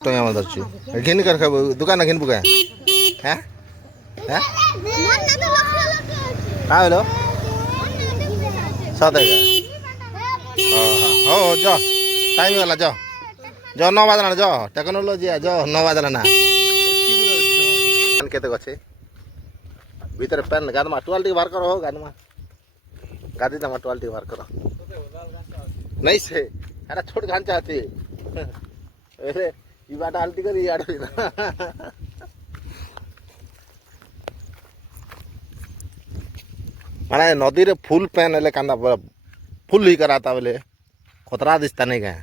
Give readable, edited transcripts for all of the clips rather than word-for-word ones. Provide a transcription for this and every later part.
टोया मत दर्ची घेन कर खाबो दुकान घेन बुका हैं हैं का हेलो साथ है हो जा टाइम वाला जा जा 9 बजला जा टेक्नोलॉजी जा 9 बजला ना केते गछे भीतर पेन गादमा टोलटी बाहर करो हो गादमा गादी दमा टोलटी बाहर करो नहीं से अरे छोट घान चाहती अरे ये बात आलती कर यार माने नदी रे फुल पेन ले कांदा फुल ही कराता बेले खतरा दिसता नहीं क्या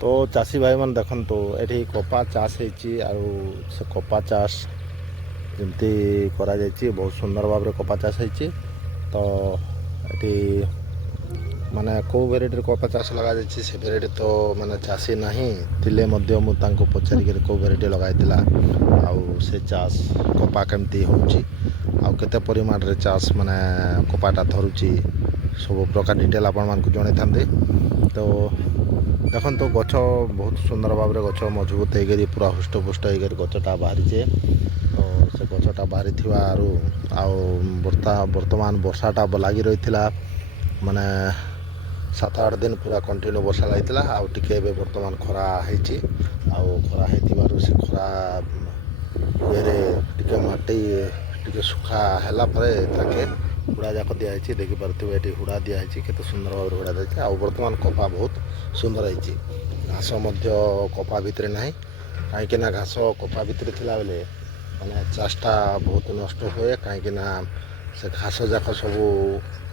तो चाषी भाई मन देखन तो एठी कपा चाष हेची आरो से कपा चाष जमती करा जायची बहुत सुंदर भाव रे कपा चाष हेची तो एठी माने को वेराइटी कपा चाष लगा जायची से वेराइटी तो माने चाषी नहीं तिले मध्य मु तांको पचारि के को वेराइटी लगाइतिला आउ से चाष कपा केमती होची आउ केते परिमाण रे चाष माने कपाटा धरुची सब प्रकार डिटेल आपण मान को जणे थांदे तो देखन तो गछ बहुत सुंदर भाव रे गछ मजबूत हे गरी पूरा हुष्ट पुष्ट हे गरी गछटा बाहरी जे तो से गछटा बाहरी थिवा आउ वर्तमान वर्षाटा लागी रहिथिला माने 7-8 दिन पूरा कंटिन्यू वर्षा लागिथिला आउ टिके बे वर्तमान खरा हेची आउ खरा हेतिबारु से खरा बेरे टिके माटी टिके सुखा हला परे ताके हुड़ा जाक दिया है देखी पार्थिव ये हुड़ा दिया है केते सुंदर भाव हुड़ा दिया है आ वर्तमान कपा बहुत सुंदर है घास कपा भितर ना कहीं घास कपा भितर थिला बेले माने चाषटा बहुत नष्ट हुए कहीं से घास जाक सब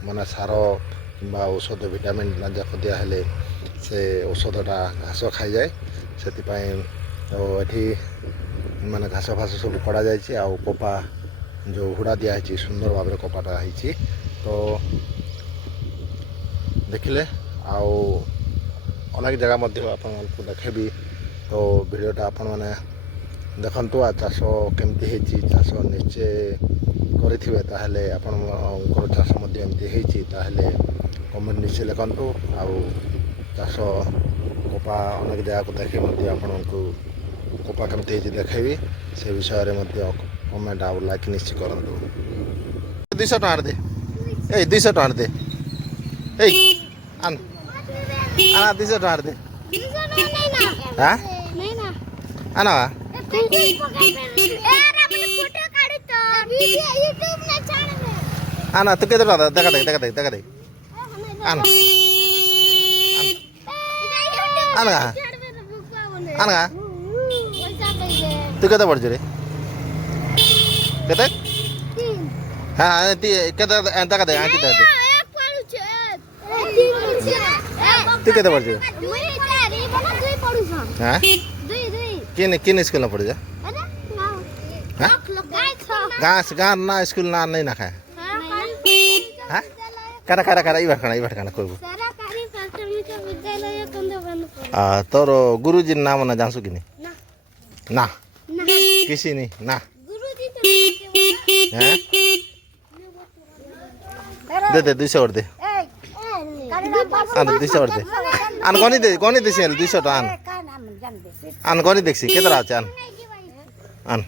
माने सार कि औषध विटामिन जाक दिया हेले से औषधटा घास खाई जाए से तो ये माने घास फास सब कड़ा जाए आ कपा जो हुड़ा दिया है सुंदर भाव कपाटा है तो देखिले आउ अनेक जगह मध्य आपको देखेबी तो वीडियोटा आपण मैंने देखंतु आ चाष केमती है चाष निश्चय करेंगे ताहले आपण चाष एमती ताहले कमेंट निश्चय लिखंतु आउ चाष कपा अनेक जगह को देखे आपण को कपा केमती देखेबी से विषय में कमेंट आउ लाइक निश्चय करूँ 200 टଙ୍କା दे ए 200 टଙ୍କା दे ए आन आना 200 टଙ୍କା दे हां नहीं ना आना आना तू केते टଙ୍କା देखा दे आना आना आना तू केते पड़ रे केते हाँ केते एंता दे आंटी दे तू केते पड़ हाँ किन स्कूल में पड़ जा गाँ ना स्कूल ना नहीं ना खाए हाँ करा ई बार खाना कोई तोर गुरुजी नाम ना जानसु कि ना किसी नहीं ना दे 200 और दे आन 200 और दे आन कोनी दे 200 आन आन कोनी देखसी केतरा আছে आन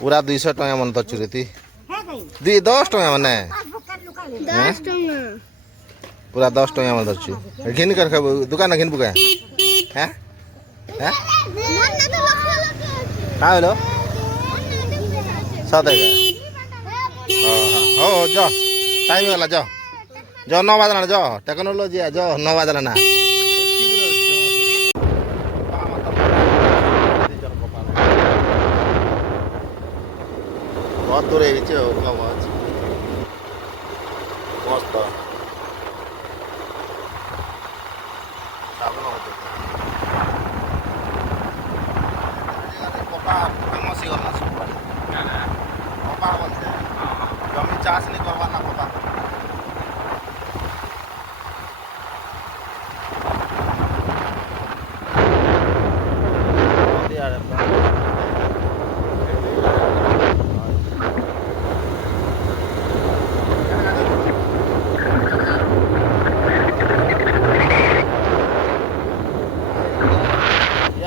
पूरा 200 टଙ୍କା मन तो चुरेती 10 टଙ୍କା माने 10 टଙ୍କା पूरा 10 टଙ୍କା मन दरची घेन कर खाबो दुकान घेन बुका हैं हैं का हेलो साथ है हो जा टाइम वाला जा जा 9 बजला जा टेक्नोलॉजी जा 9 बजला ना बहुत दूर है मस्त जमी चाष नहीं करवा ना कपा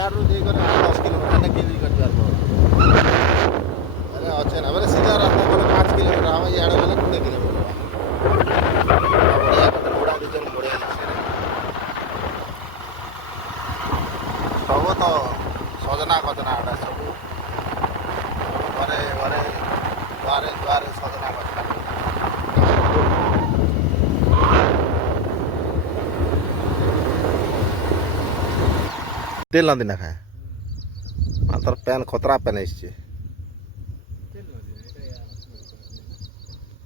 ଆଡ଼ରୁ ଯାଇକରି 10 କିଲୋମିଟର ହେଲେ କିଏ କରି ଯିବାର ବୋଲେ ଅଛେ ନା ବୋଲେ ସିଧା ରାସ୍ତା ବୋଲେ 5 କିଲୋମିଟର ହବ ଇଆଡ଼େ ବୋଲେ 20 କିଲୋମିଟର ବଢ଼ିଆ କଥା ଘୋଡ଼ା ଦେଇଛନ୍ ବଢ଼ିଆ ସବୁ ତ ସଜନା ଖଜନା ଆଡ଼େ ସବୁ ଘରେ ଘରେ ଦ୍ୱାରେ ଦ୍ୱାରେ ସଜନା ଖଜନା তেল নদী না খায় মাত্র প্যান খতরা প্যান এসছে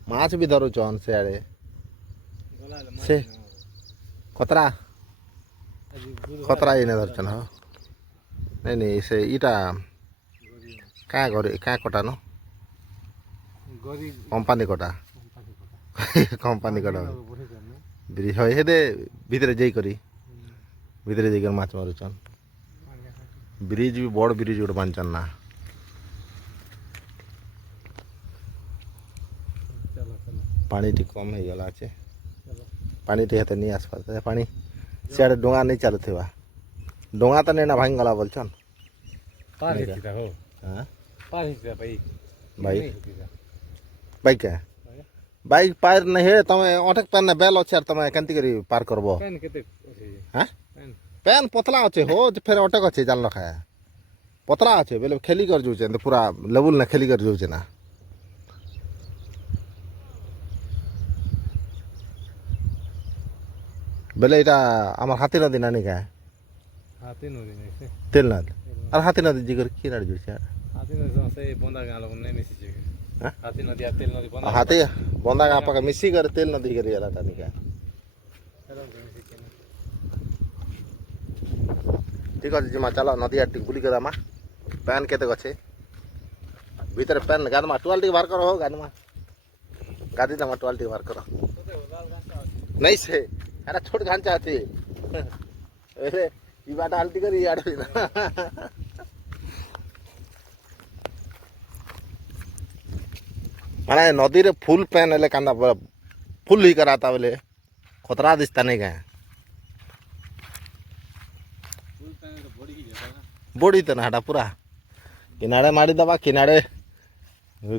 মাছ ବି ଧରୁଛନ୍ ସେଆଡ଼େ ସେ ଖତରା ଖତରା ଏଇନେ ଧରୁଛନ୍ ହଁ ନାଇଁ ନାଇଁ ସେ ଇଟା କାଁ ଘରେ କାଁ କଟା ନ କମ୍ପାନୀ କଟା କମ୍ପାନୀ କଟା ବ୍ରିଜ হয় ହେଦେ ଭିତରେ ଯାଇକରି ଭିତରେ ଯାଇକରି ମାଛ ମାରୁଛନ୍ ବ୍ରିଜ ବି ବଡ଼ ବ୍ରିଜ ଗୋଟେ ବାନ୍ଧଛନ୍ ନା ପାଣି ଟିକେ କମ୍ ହେଇଗଲା ଅଛି ପାଣି ଟିକେ ହେତେ ନେଇ ଆସିପାର ପାଣି ସିଆଡ଼େ ଡଙ୍ଗା ନେଇ ଚାଲୁଥିବା ଡଙ୍ଗା ତ ନେଇ ନା ଭାଙ୍ଗିଗଲା ବୋଲଛନ୍ ବାଇକ୍ କେ ବାଇକ୍ ପାର ନାଇଁ ହେ ତମେ ଅଟକ ପାର ନା ବେଲ ଅଛି ଆର୍ ତମେ କେମିତି କରି ପାର କରବ হ্যাঁ প্যান পতলা আছে হো ফের অটক আছে জানল খায় পতলা আছে বেলে খেলি করে যাচ্ছে পুরা লেবুল না খেলি করে যাচ্ছে না বেলে এটা আমার হাতি নদী নানি গায়ে হাতি নদী নাই সে তেল নদ আর হাতি নদী জিগর কি নাড়ি জুড়ছে হাতি নদী সেই বন্দা গাঁ লোক নেই মিশিছে হাতি নদী আর তেল নদী বন্দা হাতি বন্দা গাঁ পাকে মিশি করে তেল নদী করে গেলা টানি গায়ে ঠিক আছে জিমা চাল নদী আর টিক বুলি করে মা প্যান কেতে গছে ভিতরে প্যান গাদমা টুয়াল টিকে বার করো গাদমা গাদি দমা টুয়াল টিকে বার করো नहीं से अरे छोट घान चाहती अरे ये बात हालती कर यार माने नदी रे फुल पैन हेले कांदा फुल ही कराता बोले खतरा दिसता नहीं गए बड़ी तो ना पूरा किनारे मारी दबा किनारे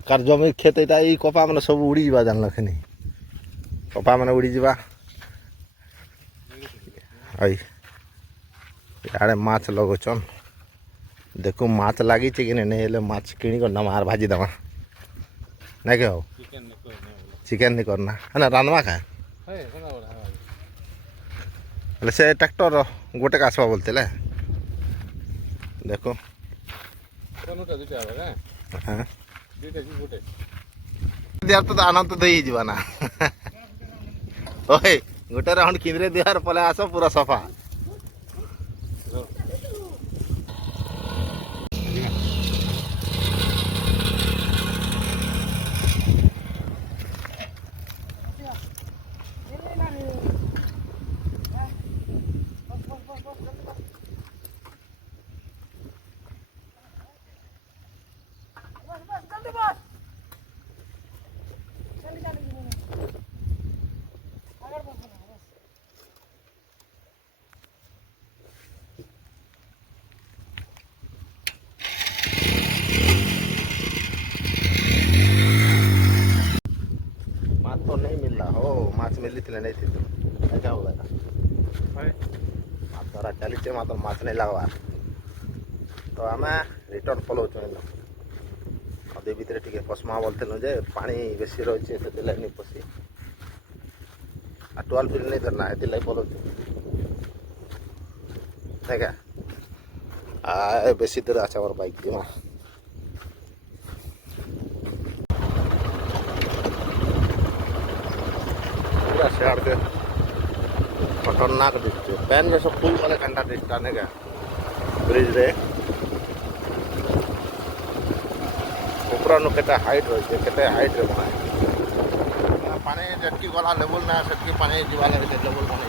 कार जमी खेत एटा ई कपा माने सब उड़ी जा जानल खनी कपा माने उड़ी जा आई इे माछ लगोचन देखो माछ लगी कि नहीं हेले माछ किणी करना मार भाजी दमा नहीं के हो चिकेन नहीं करना है ना रांधवा खाए से ट्रैक्टर गोटे का आसवा बोलते देखो हाँ तो आनंद तो दे जाना ओए गोटे राउंड किंद्रे दिहार पले आस पूरा सफा तो नहीं मिल रहा हो माछ मिली थी नहीं थी क्या होगा माछ धरा चली मात्र माछ नहीं लगवा तो आम रिटर्न पलाऊ नदी भितर टे पशमा बोलूँ जे पानी बेसी रही है नहीं पशि टुआल फिल नहीं धरना ये पलाऊ क्या बेसी दूर आस बाइक जीमा शेयर के खतरनाक दिखते पैन में सब फुल वाले कंडा दिखता नहीं क्या ब्रिज रे ऊपर नु केते हाइट रही है केते हाइट रे बनाए पानी जटकी गला लेवल ना सेटकी पानी जीवा लगे लेवल बने